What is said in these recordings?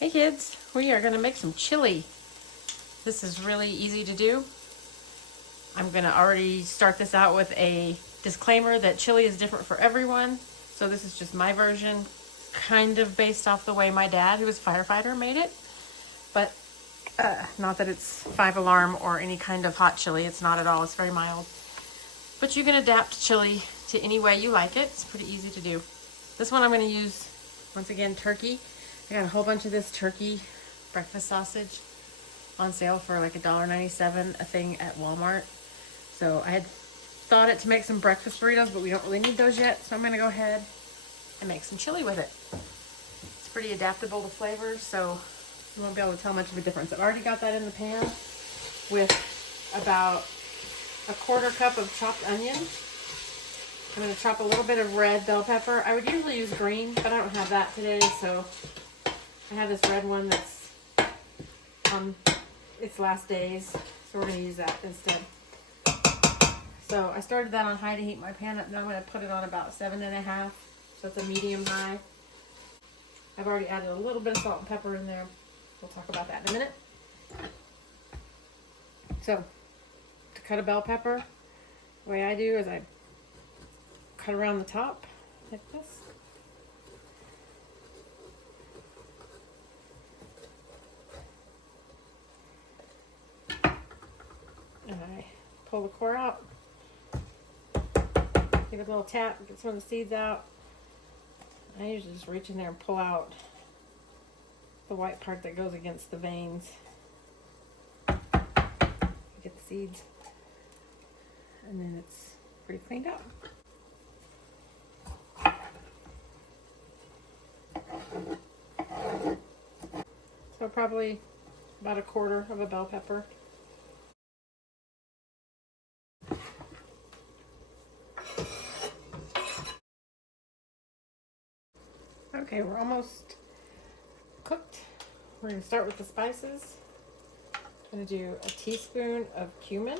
Hey kids, we are going to make some chili. This is really easy to do. I'm going to already start this out with a disclaimer that chili is different for everyone. So this is just my version, kind of based off the way my dad, who was a firefighter, made it. But not that it's 5-alarm or any kind of hot chili. It's not at all. It's very mild. But you can adapt chili to any way you like it. It's pretty easy to do. This one I'm going to use, once again, turkey. I got a whole bunch of this turkey breakfast sausage on sale for like $1.97 a thing at Walmart. So I had thought it to make some breakfast burritos, but we don't really need those yet. So I'm going to go ahead and make some chili with it. It's pretty adaptable to flavors, so you won't be able to tell much of a difference. I've already got that in the pan with about a 1/4 cup of chopped onion. I'm going to chop a little bit of red bell pepper. I would usually use green, but I don't have that today, so I have this red one that's on its last days, so we're going to use that instead. So I started that on high to heat my pan up. Now I'm going to put it on about 7.5, so it's a medium high. I've already added a little bit of salt and pepper in there. We'll talk about that in a minute. So to cut a bell pepper, the way I do is I cut around the top like this. And I pull the core out, give it a little tap, get some of the seeds out. I usually just reach in there and pull out the white part that goes against the veins. Get the seeds, and then it's pretty cleaned up. So probably about 1/4 of a bell pepper. Okay, we're almost cooked. We're going to start with the spices. I'm going to do a teaspoon of cumin.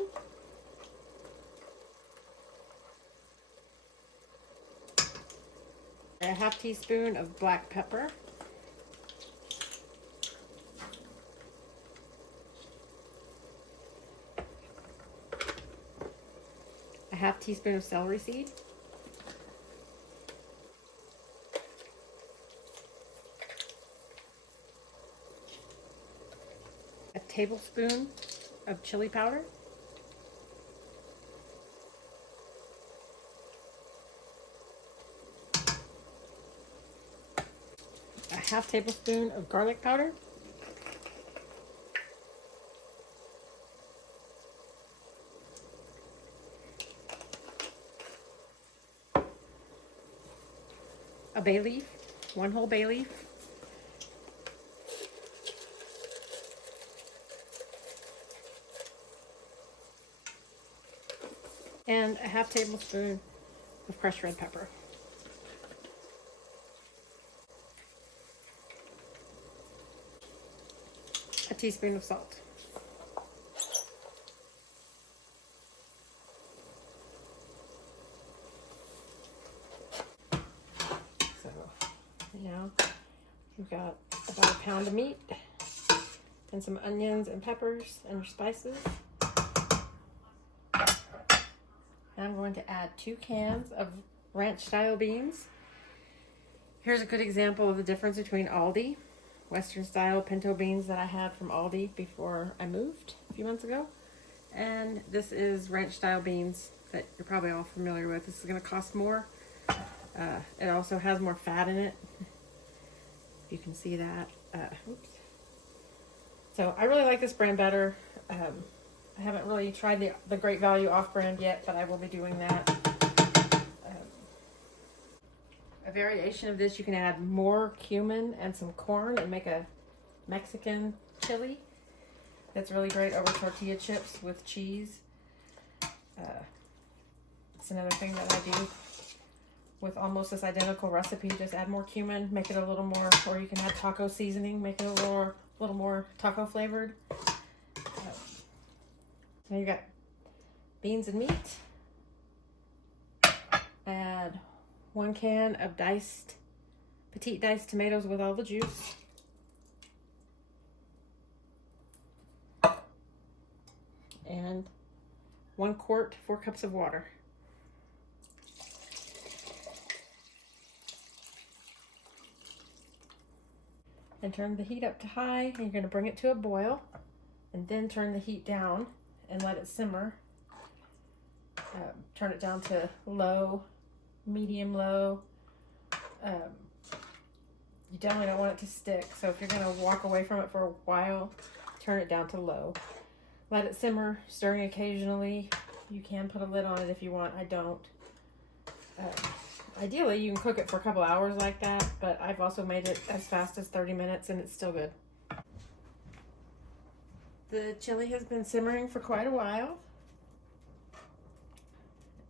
A 1/2 teaspoon of black pepper. A 1/2 teaspoon of celery seed. A tablespoon of chili powder. A 1/2 tablespoon of garlic powder. A bay leaf, 1 whole bay leaf. And a 1/2 tablespoon of crushed red pepper. A teaspoon of salt. So now you've got about 1 pound of meat and some onions and peppers and your spices. Now I'm going to add 2 cans of Ranch Style beans. Here's a good example of the difference between Aldi, Western Style Pinto beans that I had from Aldi before I moved a few months ago. And this is Ranch Style beans that you're probably all familiar with. This is going to cost more. It also has more fat in it. You can see that. Oops. So I really like this brand better. I haven't really tried the Great Value off-brand yet, but I will be doing that. A variation of this, you can add more cumin and some corn and make a Mexican chili that's really great over tortilla chips with cheese. It's another thing that I do with almost this identical recipe. Just add more cumin, make it a little more, or you can add taco seasoning, make it a little more taco flavored. Now you got beans and meat. Add 1 can of petite diced tomatoes with all the juice. 1 quart, 4 cups of water. And turn the heat up to high, and you're going to bring it to a boil, and then turn the heat down and let it simmer. Turn it down to low, medium low. You definitely don't want it to stick, so if you're going to walk away from it for a while, turn it down to low. Let it simmer, stirring occasionally. You can put a lid on it if you want. I don't. Ideally, you can cook it for a couple hours like that, but I've also made it as fast as 30 minutes, and it's still good. The chili has been simmering for quite a while,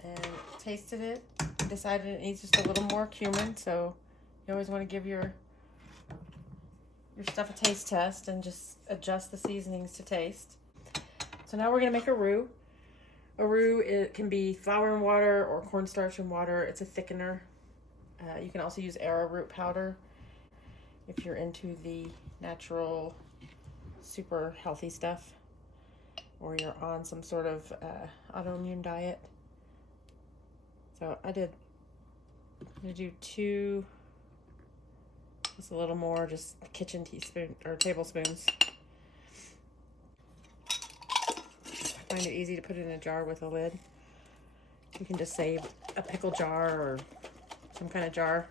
and tasted it. Decided it needs just a little more cumin, so you always want to give your stuff a taste test and just adjust the seasonings to taste. So now we're going to make a roux. A roux, it can be flour and water or cornstarch and water. It's a thickener. You can also use arrowroot powder if you're into the natural, super healthy stuff, or you're on some sort of autoimmune diet. So I'm going to do 2, just a little more, just kitchen teaspoon or tablespoons. I find it easy to put it in a jar with a lid. You can just save a pickle jar or some kind of jar,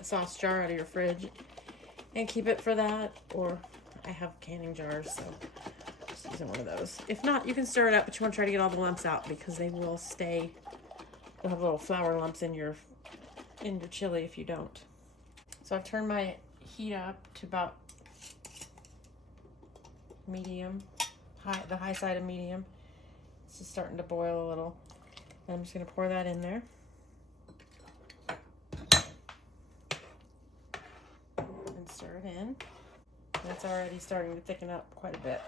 a sauce jar out of your fridge, and keep it for that. Or I have canning jars, so just using one of those. If not, you can stir it up, but you want to try to get all the lumps out because they will stay. You'll have little flour lumps in your chili if you don't. So I've turned my heat up to about medium, the high side of medium. It's just starting to boil a little. And I'm just going to pour that in there. And stir it in. And it's already starting to thicken up quite a bit.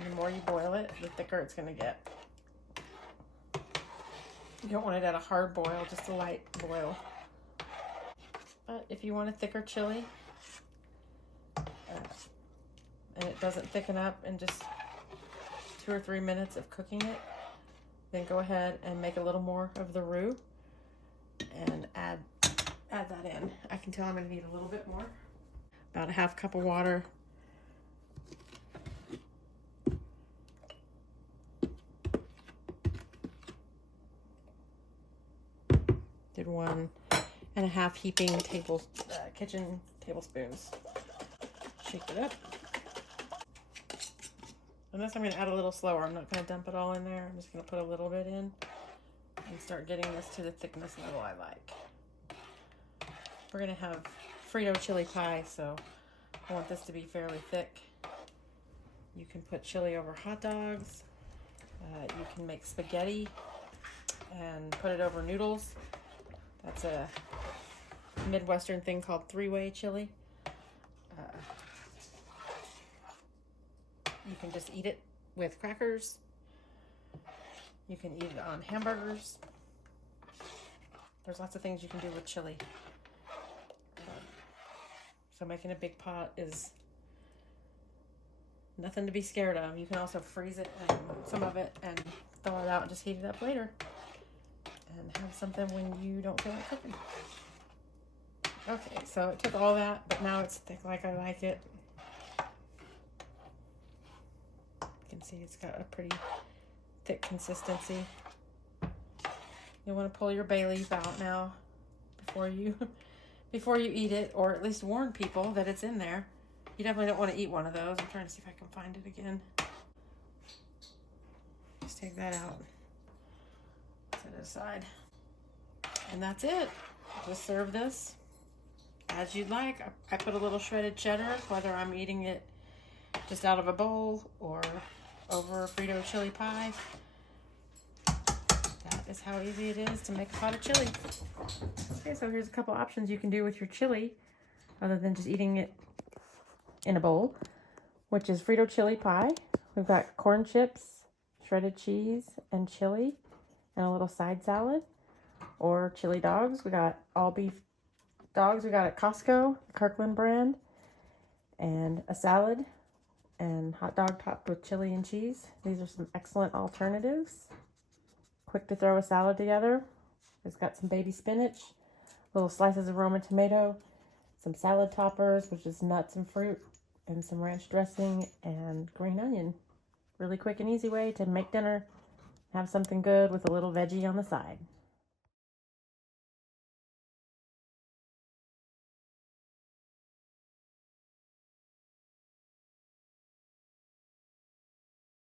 And the more you boil it, the thicker it's going to get. You don't want it at a hard boil, just a light boil. But if you want a thicker chili, and it doesn't thicken up in just 2 or 3 minutes of cooking it, then go ahead and make a little more of the roux and add that in. I can tell I'm going to need a little bit more. About a 1/2 cup of water. Did 1.5 heaping kitchen tablespoons. Shake it up. And this I'm going to add a little slower. I'm not going to dump it all in there. I'm just going to put a little bit in and start getting this to the thickness level I like. We're going to have Frito chili pie, so I want this to be fairly thick. You can put chili over hot dogs. You can make spaghetti and put it over noodles. That's a Midwestern thing called 3-way chili. You can just eat it with crackers. You can eat it on hamburgers. There's lots of things you can do with chili. So making a big pot is nothing to be scared of. You can also freeze it and some of it and thaw it out and just heat it up later. And have something when you don't feel like cooking. Okay, so it took all that, but now it's thick like I like it. You can see it's got a pretty thick consistency. You'll want to pull your bay leaf out now before you eat it, or at least warn people that it's in there. You definitely don't want to eat one of those. I'm trying to see if I can find it again. Just take that out. Set it aside. And that's it. Just serve this as you'd like. I put a little shredded cheddar, whether I'm eating it just out of a bowl or over a Frito chili pie. That is how easy it is to make a pot of chili. Okay, so here's a couple options you can do with your chili other than just eating it in a bowl, which is Frito chili pie. We've got corn chips, shredded cheese, and chili, and a little side salad. Or chili dogs. We got all beef dogs we got at Costco, the Kirkland brand, and a salad and hot dog topped with chili and cheese. These are some excellent alternatives. Quick to throw a salad together. It's got some baby spinach, little slices of Roma tomato, some salad toppers, which is nuts and fruit, and some ranch dressing and green onion. Really quick and easy way to make dinner. Have something good with a little veggie on the side.